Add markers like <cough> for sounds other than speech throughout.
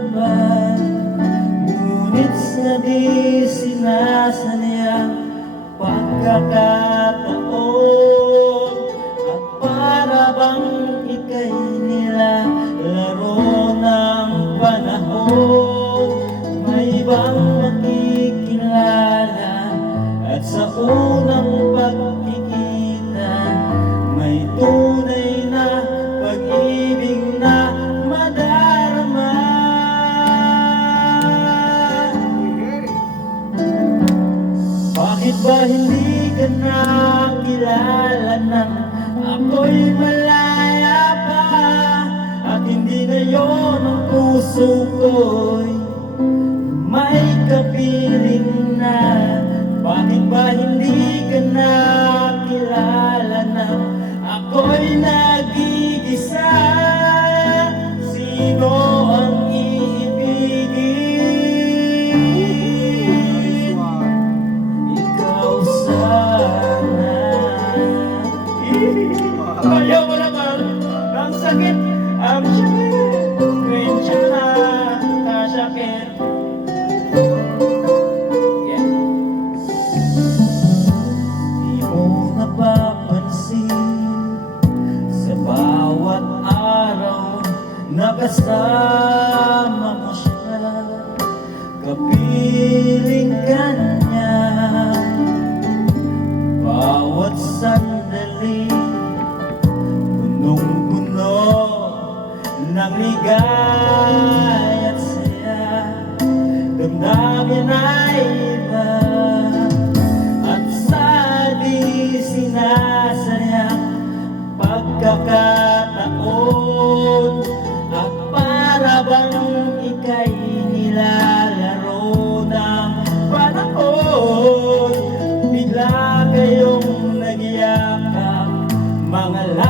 tapat Ngunit sa di sinasadyang pagkakataon At para bang ika'y nilalaro ng panahon May ibang nakikilala At sa unang pagkikita puso ko'y may kapiling na Bakit ba hindi ka nakilala nang ako'y nagigisa Sino ang iibigin? Ikaw sana. Ayaw mo naman Ang sakit. Ang sakit Kwensya na Kasakit Yeah. Di mo napapansin Sa bawat araw Na kasama mo siya Kapiling pagkakataon At para bang ika'y nilalaro ng panahon Bigla kayong nagyakap Mga labi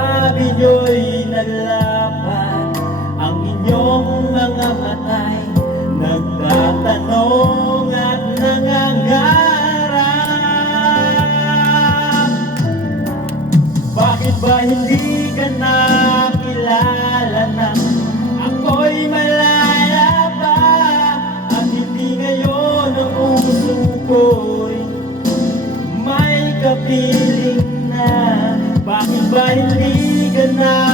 Bakit ba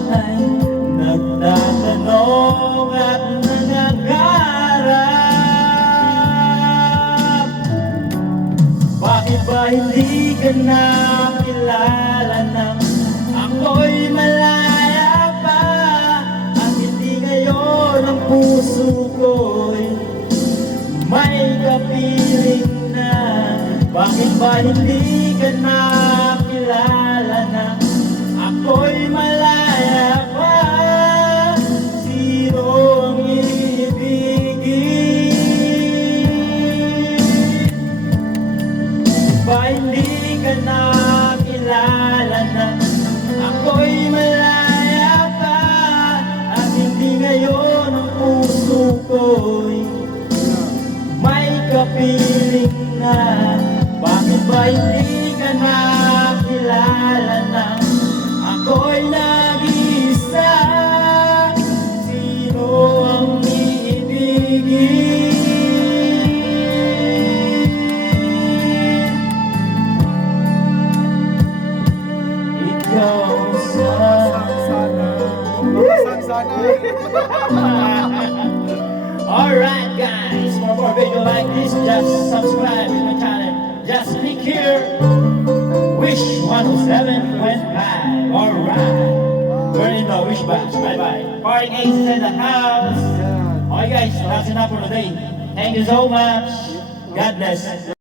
matay Nagtatanong at nangangarap Bakit ba hindi ka nakilala nang Ako'y malaya pa? At hindi ngayon ang puso ko'y may na. Bakit ba hindi ka na Ako'y malaya may kapiling na Bakit ba hindi ka nakilala na Ako'y nag-iisa Sino ang iibigin? Ikaw sana Sana. Sana. <laughs> Alright guys, for more video like this, just subscribe to my channel. Just click here. Wish 107 went by. Alright. We're in the Wish Box. Bye bye. Party Aces in the house. Okay guys, that's enough for today. Thank you so much. God bless.